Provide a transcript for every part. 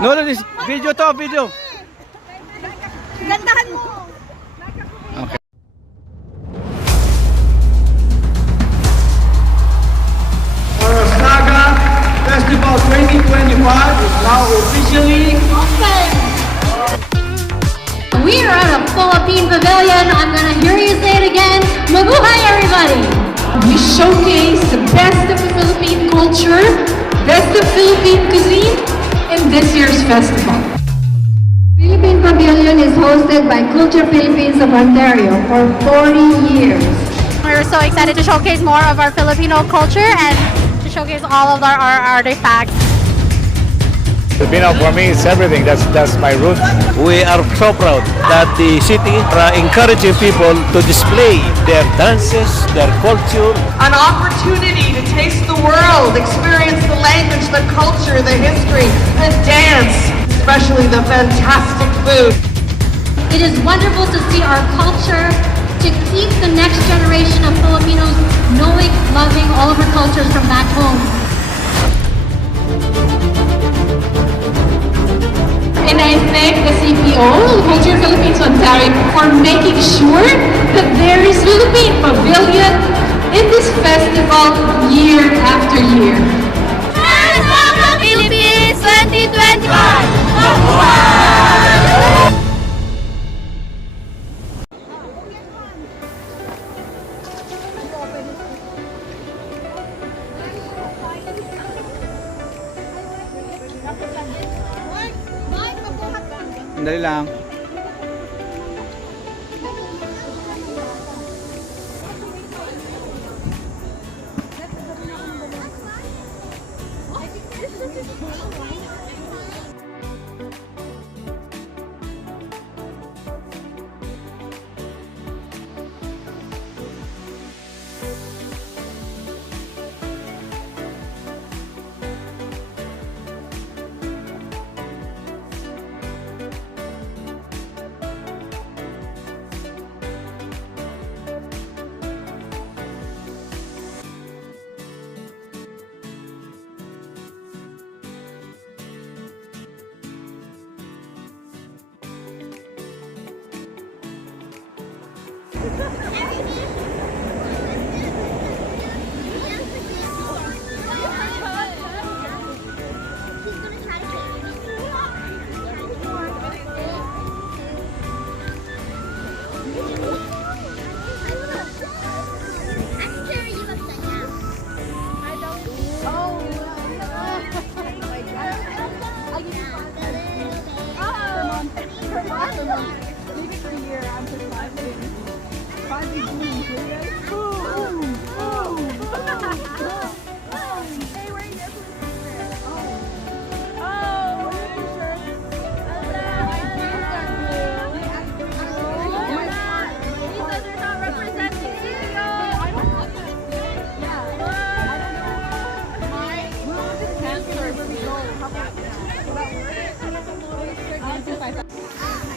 No, no, this video to, video. Gandahan mo. Okay. Our Saga Festival 2025 is now officially Okay. We are at a Philippine pavilion. I'm gonna hear you say it again. Mabuhay, everybody! We showcase the best of Philippine culture, best of Philippine cuisine in this year's festival. Philippine Pavilion is hosted by Culture Philippines of Ontario for 40 years. We're so excited to showcase more of our Filipino culture and to showcase all of our artifacts. Filipino for me is everything. That's my root. We are so proud that the city are encouraging people to display their dances, their culture. An opportunity to taste the world, experience the language, the culture, the history, the dance, especially the fantastic food. It is wonderful to see our culture, to keep the next generation of Filipinos knowing, loving all of our cultures from back home. And I thank the CPO, Culture Philippines Ontario, for making sure that there is Philippine Pavilion in this festival year after year. Philippines 2025! Sandali lang.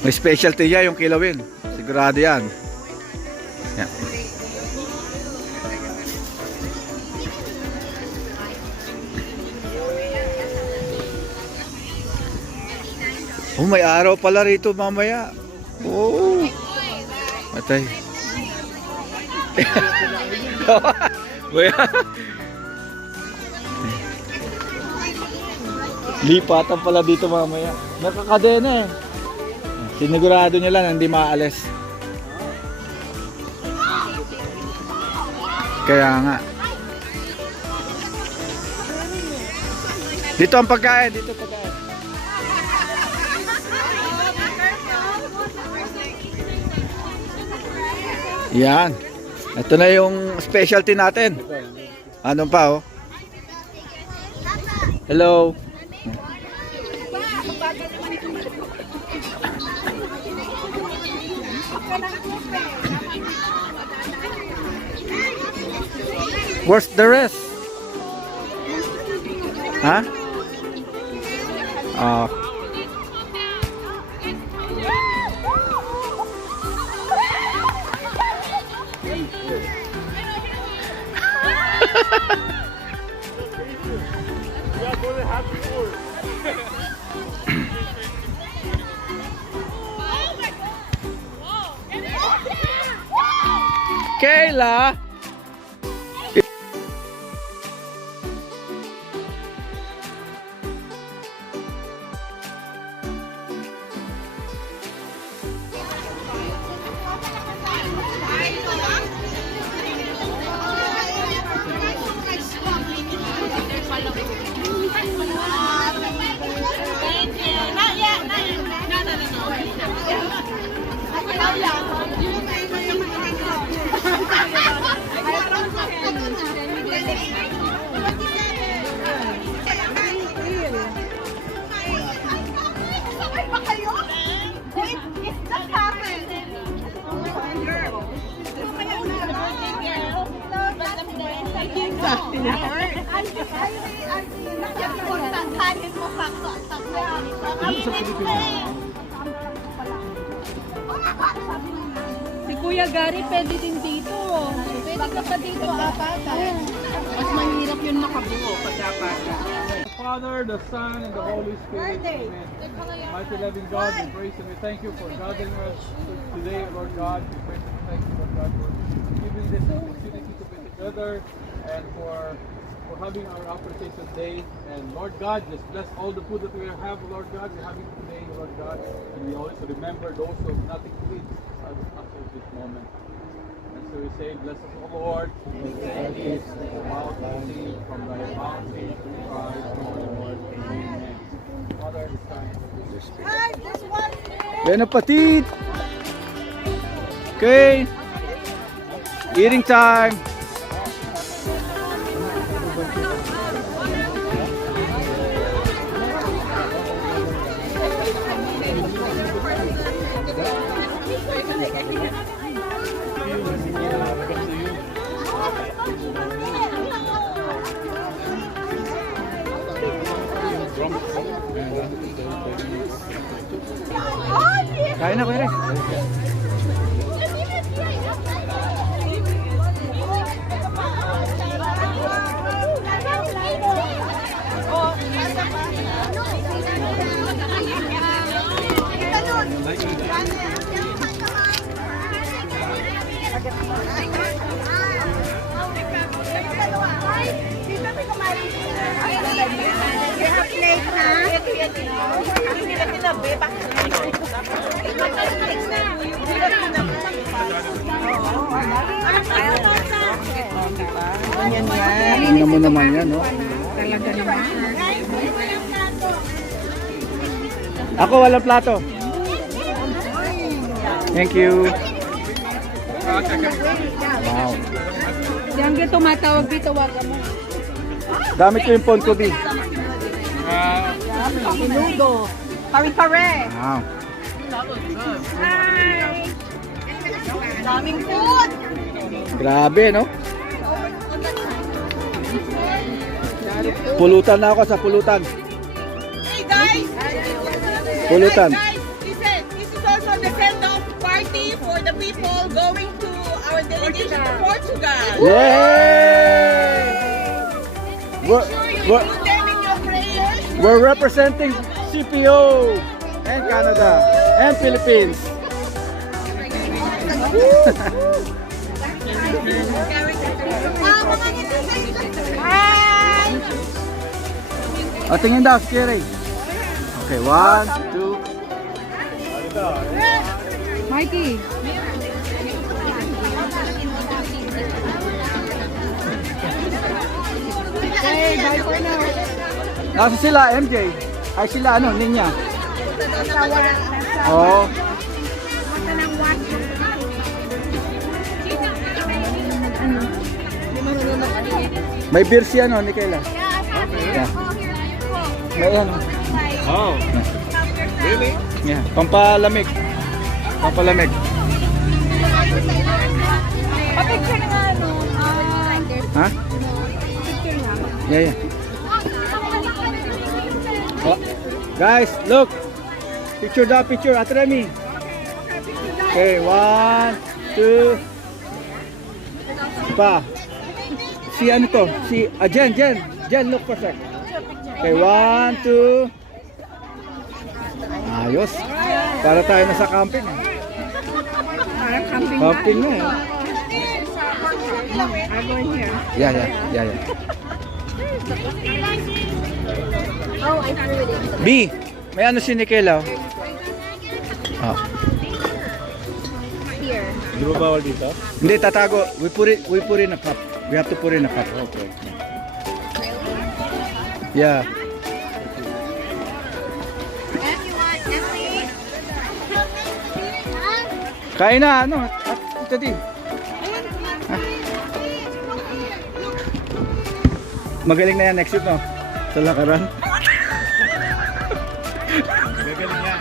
May specialty niya yung kilawin. Sigurado yan. Yan. Oh, may araw pala rito mamaya. Oh. Matay. Lipatan pala dito mamaya. Nakakadena eh. Sinigurado nyo lang hindi maalis. Kaya nga. Dito ang pagkain, dito pagkain. Yan. Ito na yung specialty natin. Anong pa oh? Hello. Where's the rest? Huh? Kayla. Si Kuya Gary pwede din dito. Pwede ka pa dito, apatan. Mas mahirap yun makabuo pag apatan. The Father, the Son, and the Holy Spirit. Amen. Mighty loving God, we praise and we thank you for gathering us today, Lord God. We praise and thank you, Lord God, for giving this opportunity to be together and for having our appreciation day. And Lord God, just bless all the food that we have, Lord God. We're having today, Lord God. And we also remember those who have nothing to eat after this moment. And so we say, bless us, O Lord. Send this out from thy mountain to Christ, O Lord. Amen. Father, the Son, and the Holy Spirit. Bon appetit! Okay. Eating time. Kain na, kuya. Tingnan mo naman yan, no? Talaga naman. Ako walang plato. Thank you. Wow. Diyan ka tumatawag dito, waga mo. Gamit ko yung phone ko, Bi. Minudo. Pare-pare. Wow. Daming food. Grabe, no? Pulutan na ako sa pulutan. Hey guys! Pulutan. Guys, listen, this is also the send-off party for the people going to our delegation to Portugal. Yay! Make sure you include them in your prayers. We're representing CPO and Canada and Philippines. O, tingin daw, scary. Okay, 1, 2. Mikey. Hey, bye for now. Nasa sila, MJ. Ay sila, ano, Ninya. Oo. May beer si ano, ni Kayla. Yeah. May ano. Oh, really? Yeah, pampalamig. Pampalamig. Pa-picture na nga, no? Ha? Picture nga. Yeah, yeah. Oh, guys, look. Picture daw, picture. Ate Remy. Okay, 1, 2. Pa. Si ano to? Si Jen, look for a sec. Okay, 1, 2. Ayos. Para tayo nasa camping. Parang camping Camping na eh. Yeah, yeah, yeah, yeah. Oh, I threw it in. B, may ano si Nikela? Oh. Here. Di ba bawal dito? Hindi, tatago. We put it in a cup. We have to put it in a cup. Okay. Yeah. Kain na, ano? Ito din. Magaling na yan next week, no? Sa lakaran. Gagaling yan.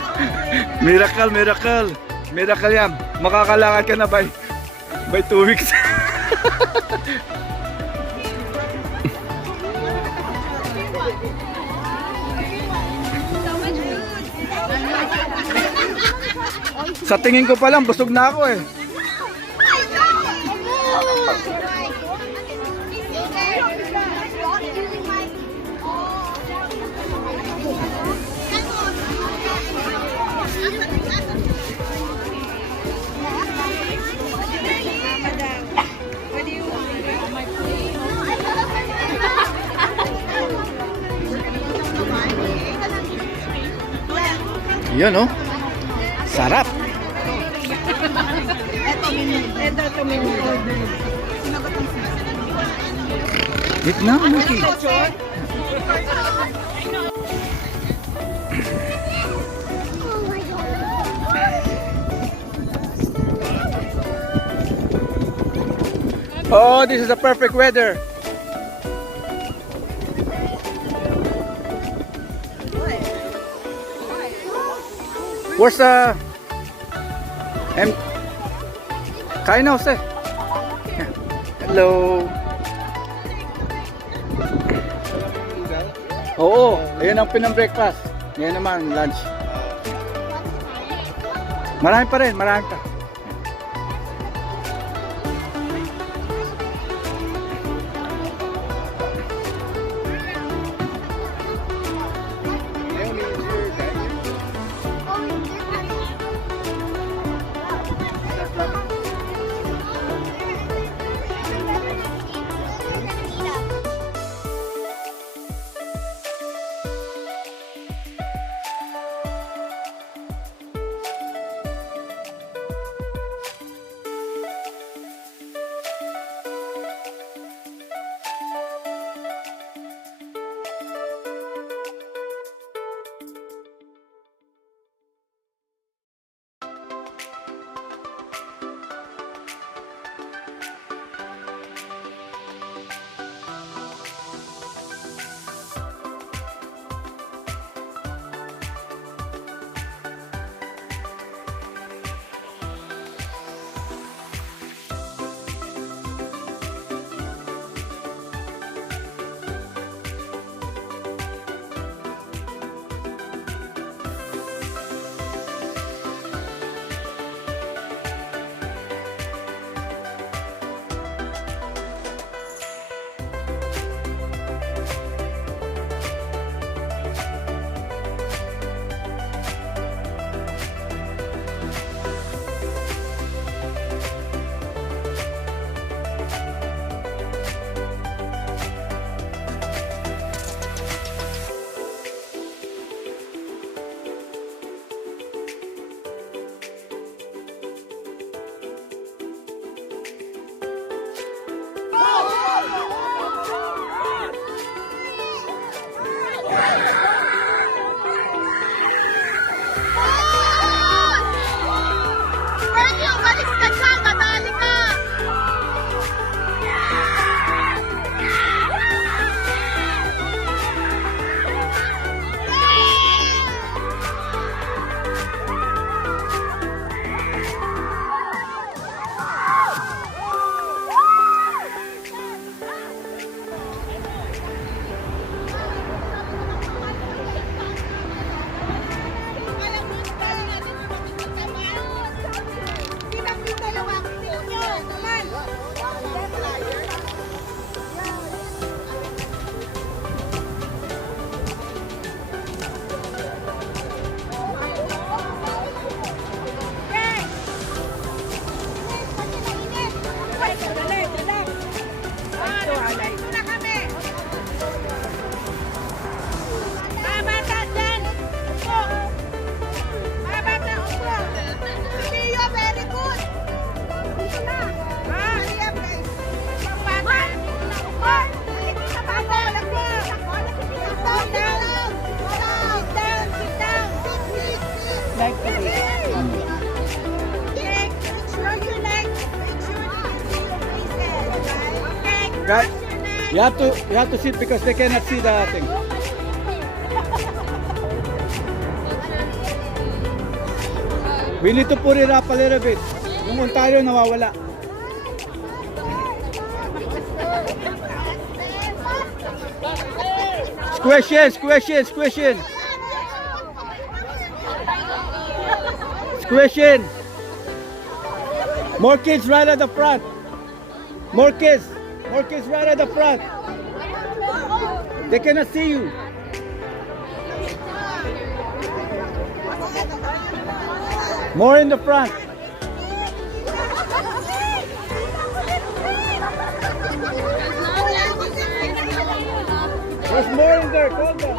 Miracle, miracle. Miracle yan. Makakalakad ka na by 2 weeks. Sa tingin ko pa lang, busog na ako eh. Yun, oh. Sarap. Wait na, Muki. Oh, this is the perfect weather. Where's the kain na, Jose. Hello. Oo, ayun ang pinang-breakfast. Ngayon naman, lunch. Marami pa rin, marami pa. Right? You have to sit because they cannot see the thing. We need to put it up a little bit. Yung Ontario nawawala. Squish in, squish in, squish in. Squish in. More kids right at the front. More kids right at the front. They cannot see you. More in the front. There's more in there. Calm down.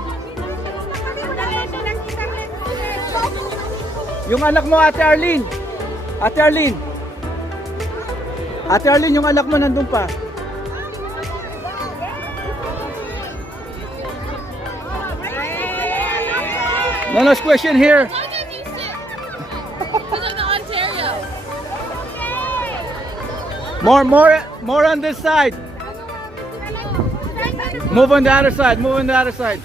Yung anak mo, Ate Arlene. Ate Arlene. Ate Arlene, yung anak mo nandun pa. No, question here. More on this side. Move on the other side. Move on the other side.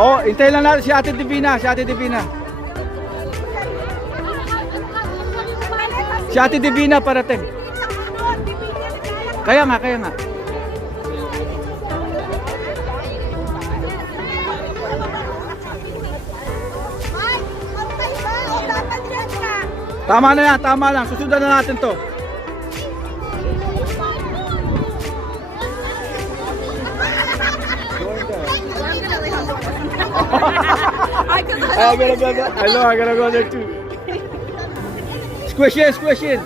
Oh, hintay lang natin si Ate Divina. Si Ate Divina. Si Ate Divina parating. Kaya nga, kaya nga. Tama na yan, tama lang. Susundan na natin to. I gotta go there too. Squish in, squish in.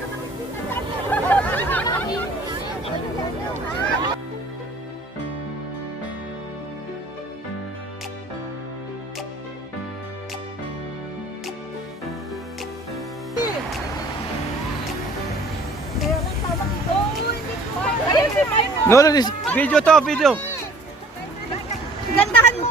No, this video to, video. Gandahan mo.